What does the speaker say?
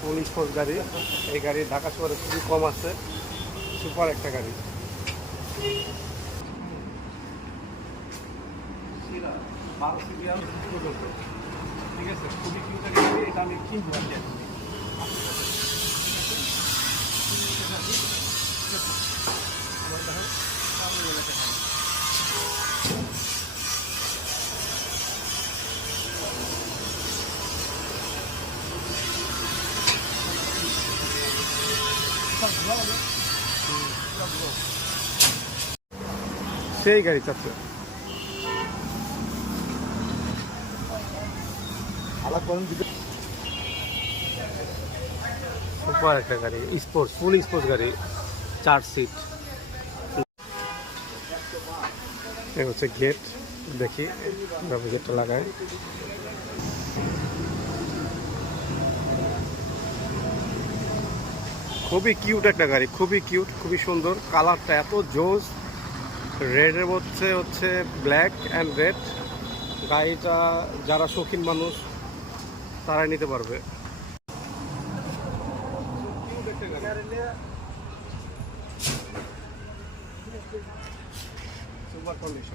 ফুল sports গাড়ি, এই গাড়ি ঢাকা শহরে খুবই কম আছে, সুপার একটা গাড়ি। ঠিক আছে? খুবই গাড়ি, এটা আমি কিনবো সেই গাড়ি চাচ্ছে। সুপার একটা গাড়ি স্পোর্টস ফুল স্পোর্টস গাড়ি চার সিট হচ্ছে গেট দেখি গেটটা লাগায় খুবই কিউট একটা গাড়ি, খুবই কিউট খুবই সুন্দর। কালারটা এত জোস। রেডের মধ্যে হচ্ছে ব্ল্যাক অ্যান্ড রেড গাড়িটা যারা শৌখিন মানুষ, তারাই নিতে পারবে। Super condition